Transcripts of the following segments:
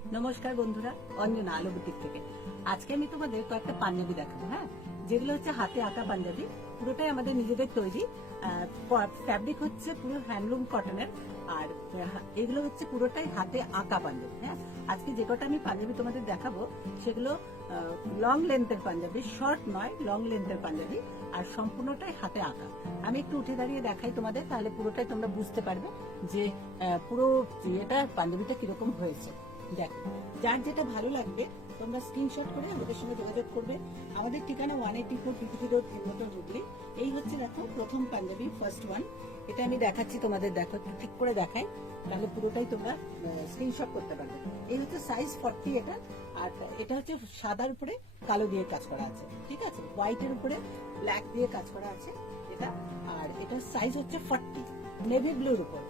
নমস্কার বন্ধুরা, অঞ্জনা আলো বুটিক থেকে। আজকে আমি তোমাদের কয়েকটা পাঞ্জাবি দেখাবো। হ্যাঁ, যেগুলো হচ্ছে হাতে আঁকা পাঞ্জাবি, পুরোটাই আমাদের নিজেদের তৈরি। ফ্যাব্রিক হচ্ছে পুরো হ্যান্ডলুম কটনের, আর এগুলো হচ্ছে পুরোটাই হাতে আঁকা পাঞ্জাবি। হ্যাঁ, আজকে যে কটা আমি পাঞ্জাবি তোমাদের দেখাবো সেগুলো লং লেন্থের পাঞ্জাবি, শর্ট নয়, লং লেন্থের পাঞ্জাবি, আর সম্পূর্ণটাই হাতে আঁকা। আমি একটু উঠে দাঁড়িয়ে দেখাই তোমাদের, তাহলে পুরোটাই তোমরা বুঝতে পারবে যে পুরো এটা পাঞ্জাবিটা কিরকম হয়েছে। দেখো, যার যেটা ভালো লাগবে তোমরা স্ক্রিনশট করে আমাদের সঙ্গে যোগাযোগ করবে। আমাদের ঠিকানা 184 পিপিটি রোড, হেমতল, হুগলি। এই হচ্ছে দেখো প্রথম পাঞ্জাবি, ফার্স্ট ওয়ান। এটা আমি দেখাচ্ছি তোমাদের, দেখো একটু ঠিক করে দেখাই, তাহলে পুরোটাই তোমরা স্ক্রিনশট করতে পারবে। এই হচ্ছে সাইজ 40 এটা, আর এটা হচ্ছে সাদার উপরে কালো দিয়ে কাজ করা আছে, ঠিক আছে, হোয়াইটের উপরে ব্ল্যাক দিয়ে কাজ করা আছে এটা। আর এটার সাইজ হচ্ছে 40, নেভি ব্লুর উপর।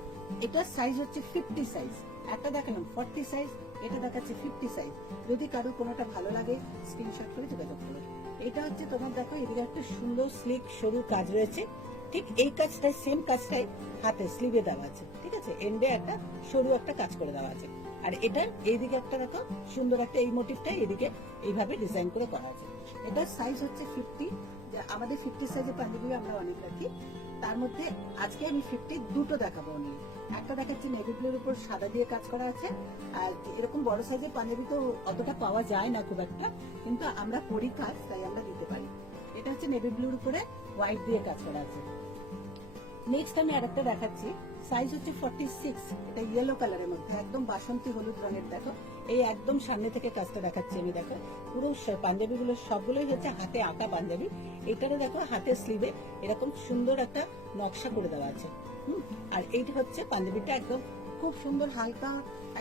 এটার সাইজ হচ্ছে 50 সাইজ। একটা দেখালাম 40 সাইজ, এটা দেখাচ্ছে 50 সাইজ। যদি কারো কোনোটা ভালো লাগে স্ক্রিনশট করে যোগাযোগ করো। এটা হচ্ছে তোমার দেখো, এদিকে একটা সুন্দর স্লিক সরু কাজ রয়েছে, ঠিক এই কাজটাই, সেম কাজটাই হাতে স্লিভে দেওয়া আছে, ঠিক আছে, এন্ডে একটা সরু একটা কাজ করে দেওয়া আছে। আর এটার এইদিকে একটা দেখো সুন্দর একটা এই মোটিভটা এদিকে এইভাবে ডিজাইন করে করা আছে। এটার সাইজ হচ্ছে 50। আমাদের 50 সাইজের পাঞ্জাবি আমরা অনেক রাখি, তার মধ্যে আজকে আমি 50 দুটো দেখাবো অনলি। একটা দেখাচ্ছি নেভি ব্লুর উপর সাদা দিয়ে কাজ করা আছে। আর এরকম বড় সাইজের পাঞ্জাবি তো অতটা পাওয়া যায় না খুব একটা, কিন্তু আমরা করি কাজ, তাই আমরা দিতে পারি। এটা হচ্ছে নেভি ব্লুর উপরে হোয়াইট দিয়ে কাজ করা আছে। নেক্সট আমি আরেকটা দেখাচ্ছি, সাইজ হচ্ছে 46। এটা ইয়েলো কালারের মধ্যে একদম বাসন্তী হলুদ রঙের। দেখো, এই একদম সামনে থেকে কাজটা দেখাচ্ছি আমি। দেখো, পুরো পাঞ্জাবি গুলো সবগুলোই হচ্ছে হাতে আঁকা পাঞ্জাবি। এটারও দেখো হাতের স্লিভে এরকম সুন্দর একটা নকশা করে দেওয়া আছে। আর এইটা হচ্ছে পাঞ্জাবিটা একদম খুব সুন্দর হালকা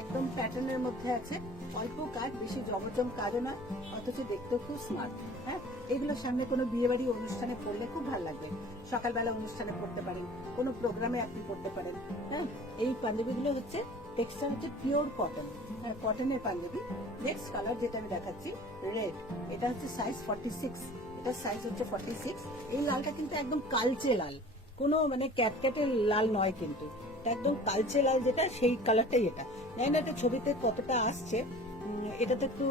একদম প্যাটার্নের মধ্যে আছে, অল্প কাজ, বেশি জমজম কাজও না, অথচ দেখতেও খুব স্মার্ট। হ্যাঁ, এগুলো সামনে কোনো বিয়ে বাড়ি অনুষ্ঠানে পড়লে খুব ভালো লাগবে। সকালবেলা অনুষ্ঠানে পড়তে পারেন, কোনো প্রোগ্রামে আপনি পড়তে পারেন। হ্যাঁ, এই পাঞ্জাবিগুলো হচ্ছে টেক্সচার হচ্ছে পিওর কটন, হ্যাঁ, কটনের পাঞ্জাবি। নেক্সট কালার যেটা আমি দেখাচ্ছি রেড, এটা হচ্ছে সাইজ 46। এটার সাইজ হচ্ছে 46। এই লালটা কিন্তু একদম কালচে লাল, কোনো মানে ক্যাটক্যাটের লাল নয়, কিন্তু এটা একদম কালচে লাল, যেটা সেই কালারটাই এটা। জানি না এটা ছবিতে কতটা আসছে, এটা তো একটু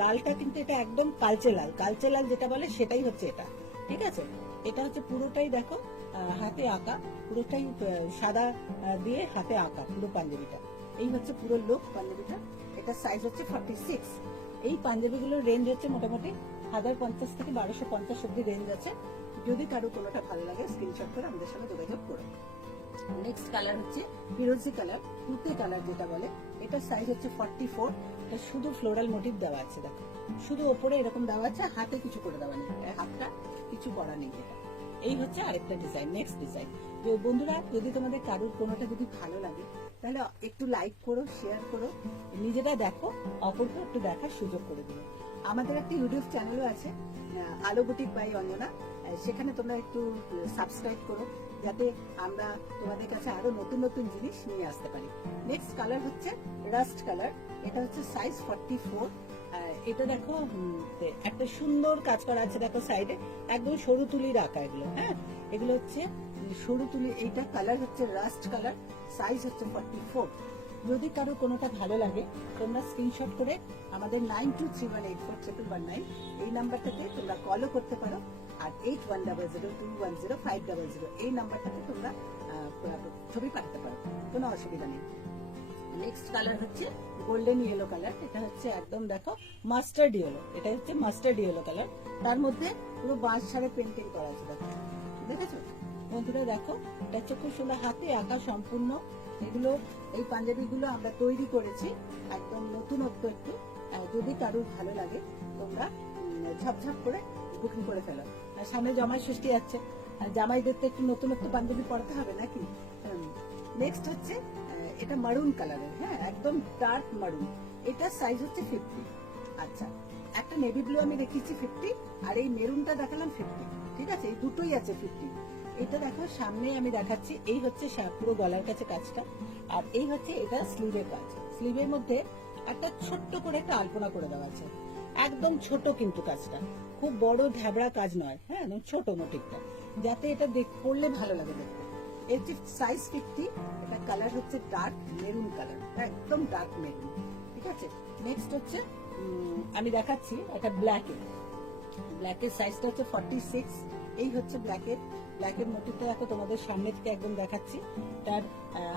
লালটা, কিন্তু এটা একদম কালচে লাল। কালচে লাল যেটা বলে সেটাই হচ্ছে এটা, ঠিক আছে। এটা হচ্ছে পুরোটাই দেখো হাতে আঁকা, পুরোটাই সাদা দিয়ে হাতে আঁকা পুরো পাঞ্জাবিটা। এই হচ্ছে পুরো লুক পাঞ্জাবিটা। এটা সাইজ হচ্ছে 46। এই পাঞ্জাবিগুলোর রেঞ্জ হচ্ছে মোটামুটি 1050 থেকে 1250 অব্দি রেঞ্জ আছে। যদি কারো কোনোটা ভালো লাগে স্ক্রিনশট করে আমাদের সঙ্গে যোগাযোগ করো। নেক্সট কালার হচ্ছে ফিরোজি কালার, তুতে কালার যেটা বলে। এটা সাইজ হচ্ছে 44। এটা শুধু ফ্লোরাল মোটিভ দেওয়া আছে, দেখো শুধু ওপরে এরকম দেওয়া আছে, হাতে কিছু করে দেওয়া নেই, হাতটা কিছু করা নেই। এটা এই হচ্ছে আরেকটা ডিজাইন, নেক্সট ডিজাইন। বন্ধুরা, যদি তোমাদের কারোর কোনোটা যদি ভালো লাগে তাহলে একটু লাইক করো, শেয়ার করো, নিজেরা দেখো, অপরকে একটু দেখার সুযোগ করে দিও। আমাদের একটা ইউটিউব চ্যানেলও আছে, আলো বুটিক বাই অঞ্জনা। সেখানে তোমরা একটু সাবস্ক্রাইব করো, যাতে আমরা তোমাদের কাছে আরো নতুন নতুন জিনিস নিয়ে আসতে পারি। নেক্সট কালার হচ্ছে রাস্ট কালার। এটা হচ্ছে সাইজ 44। এটা দেখো একটা সুন্দর কাজ করা আছে, দেখো সাইডে একদম সরু তুলির আঁকা এগুলো। হ্যাঁ, এগুলো হচ্ছে সরু তুলি। এইটা কালার হচ্ছে রাস্ট কালার, সাইজ হচ্ছে 44। যদি কারো কোনোটা ভালো লাগে তোমরা স্ক্রিনশট করে আমাদের 9231841119 এই নাম্বারটাতে তোমরা কলও করতে পারো, আর 8100210500 এই নাম্বারটাতে তোমরা ছবি পাঠাতে পারো, কোনো অসুবিধা নেই। নেক্সট কালার হচ্ছে গোল্ডেন ইয়েলো কালার। এটা হচ্ছে একদম দেখো মাস্টার্ড ইয়েলো, এটা হচ্ছে মাস্টার্ড ইয়েলো কালার। তার মধ্যে পুরো বাঁশ ছাড়ে পেন্টিং করা আছে, দেখো, দেখেছো বন্ধুরা? দেখো, এটা হচ্ছে খুব সুন্দর হাতে আঁকা সম্পূর্ণ। এগুলো এই পাঞ্জাবিগুলো আমরা তৈরি করেছি, একদম নতুনত্ব একটু। যদি কারোর ভালো লাগে তোমরা ঝপঝপ করে বুকিং করে ফেলো। সামনে জামাই ষষ্ঠী যাচ্ছে, জামাইদের তো একটু নতুনত্ব পাঞ্জাবি পরাতে হবে নাকি। নেক্সট হচ্ছে এটা মারুন কালারের, হ্যাঁ, একদম ডার্ক মারুন। এটা সাইজ হচ্ছে 50। আচ্ছা, একটা নেভি ব্লু আমি দেখিয়েছি 50, আর এই মেরুনটা দেখালাম 50, ঠিক আছে, এই দুটোই আছে 50। এটা দেখো সামনে আমি দেখাচ্ছি, এই হচ্ছে পুরো গলার কাছে কাজটা, আর এই হচ্ছে এটা স্লিভের কাজ। স্লিভের মধ্যে একটা ছোট্ট করে একটা আলপনা করে দেওয়া আছে, একদম ছোট, কিন্তু কাজটা খুব বড় ঢাবড়া কাজ নয়, হ্যাঁ, ছোট মোটিভটা, যাতে এটা পড়লে ভালো লাগে দেখতে। এর সাইজ 50। এটা কালার হচ্ছে ডার্ক মেরুন কালার, একদম ডার্ক মেরুন, ঠিক আছে। নেক্সট হচ্ছে আমি দেখাচ্ছি একটা ব্ল্যাকের সাইজটা হচ্ছে 46। এই হচ্ছে ব্ল্যাকের মোটিভটা দেখো তোমাদের সামনে থেকে একদম দেখাচ্ছি। তার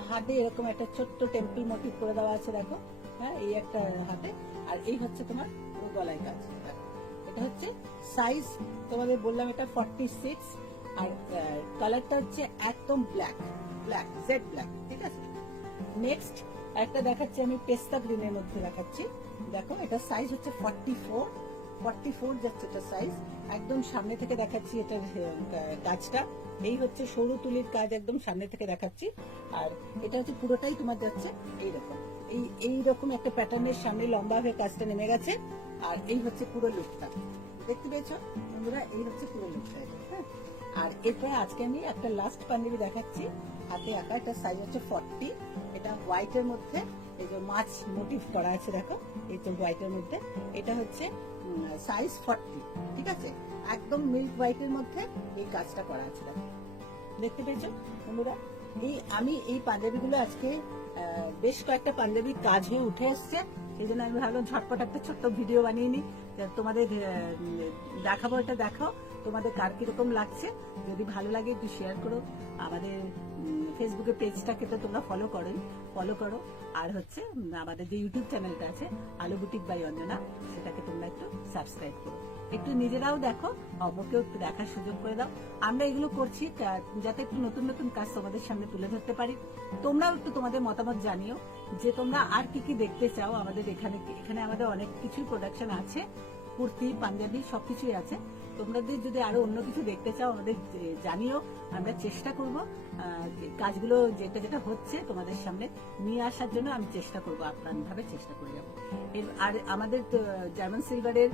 হাতে এরকম একটা ছোট্ট টেম্পল মোটিভ করে দেওয়া আছে দেখো, হ্যাঁ, এই একটা হাতে। আর এই হচ্ছে তোমার গলায় কাজ। এটা হচ্ছে সাইজ তোমাদের বললাম, এটা 46। আর কালারটা হচ্ছে একদম জেড ব্ল্যাক, ঠিক আছে। নেক্সট একটা দেখাচ্ছি আমি পেস্তা গ্রিনের মধ্যে দেখাচ্ছি। দেখো এটা সাইজ হচ্ছে 44 যাচ্ছে এটা সাইজ। একদম সামনে থেকে দেখাচ্ছি এটার কাজটা। এই হচ্ছে সরু তুলির কাজ, একদম সামনে থেকে দেখাচ্ছি। আর এটা হচ্ছে পুরোটাই তোমার যাচ্ছে এইরকম একটা প্যাটার্নের সামনে লম্বা হয়ে কাজটা নেমে গেছে। আর এই হচ্ছে পুরো লুকটা, দেখতে পেয়েছো বন্ধুরা? এই হচ্ছে পুরো লুকটা, হ্যাঁ। আর এরপরে আজকে আমি একটা লাস্ট পাঞ্জাবি দেখাচ্ছি, হাতে আঁকা। এটা সাইজ হচ্ছে 40। এটা হোয়াইটের মধ্যে এই যে মাছ মোটিভ করা আছে দেখো, এই যে হোয়াইটের মধ্যে। এটা হচ্ছে সাইজ 40, ঠিক আছে। একদম মিল্ক হোয়াইটের মধ্যে এই কাজটা করা আছে দেখো, দেখতে পেয়েছো বন্ধুরা? আমি এই পাঞ্জাবিগুলো আজকে বেশ কয়েকটা পাঞ্জাবির কাজ হয়ে উঠে এসছে, সেই জন্য আমি ভাবলাম ঝটপট একটা ছোট্ট ভিডিও বানিয়ে নিই, তোমাদের দেখাবো। এটা দেখো তোমাদের কার কিরকম লাগছে। যদি ভালো লাগে একটু শেয়ার করো। আমাদের ফেসবুকের পেজটাকে তো তোমরা ফলো করো। আর হচ্ছে আমাদের যে ইউটিউব চ্যানেলটা আছে আলু বুটিক বাই অঞ্জনা, সেটাকে তোমরা একটু সাবস্ক্রাইব করো। একটু নিজেরাও দেখো, অপরকেও একটু দেখার সুযোগ করে দাও। আমরা এগুলো করছি যাতে একটু নতুন নতুন কাজ তোমাদের সামনে তুলে ধরতে পারি। তোমরাও একটু তোমাদের মতামত জানিও যে তোমরা আর কি কি দেখতে চাও। আমাদের এখানে আমাদের অনেক কিছুই প্রোডাকশন আছে, কুর্তি, পাঞ্জাবি সবকিছুই আছে। তোমাদের যদি আরো অন্য কিছু দেখতে চাও আমাদের জানিও। আমরা চেষ্টা করব কাজগুলো যেটা হচ্ছে তোমাদের সামনে নিয়ে আসার জন্য। আমি চেষ্টা করবো, আপ্রাণভাবে চেষ্টা করে যাবো। আর আমাদের জার্মান সিলভারের,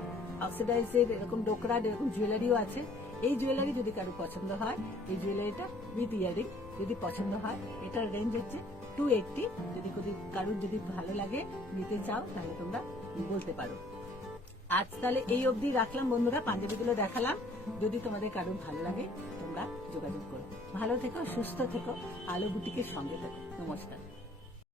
অক্সিডাইজের, এরকম ডোকরার, এরকম জুয়েলারিও আছে। এই জুয়েলারি যদি কারো পছন্দ হয়, এই জুয়েলারিটা উইথ ইয়ারিং যদি পছন্দ হয়, এটার রেঞ্জ হচ্ছে 280। কারোর যদি ভালো লাগে, নিতে চাও, তাহলে তোমরা বলতে পারো। আজ তাহলে এই অবধি রাখলাম বন্ধুরা, পাঞ্জাবিগুলো দেখালাম। যদি তোমাদের কারোর ভালো লাগে তোমরা যোগাযোগ করো। ভালো থেকো, সুস্থ থেকো, আলো বুটিকের সঙ্গে থেকো। নমস্কার।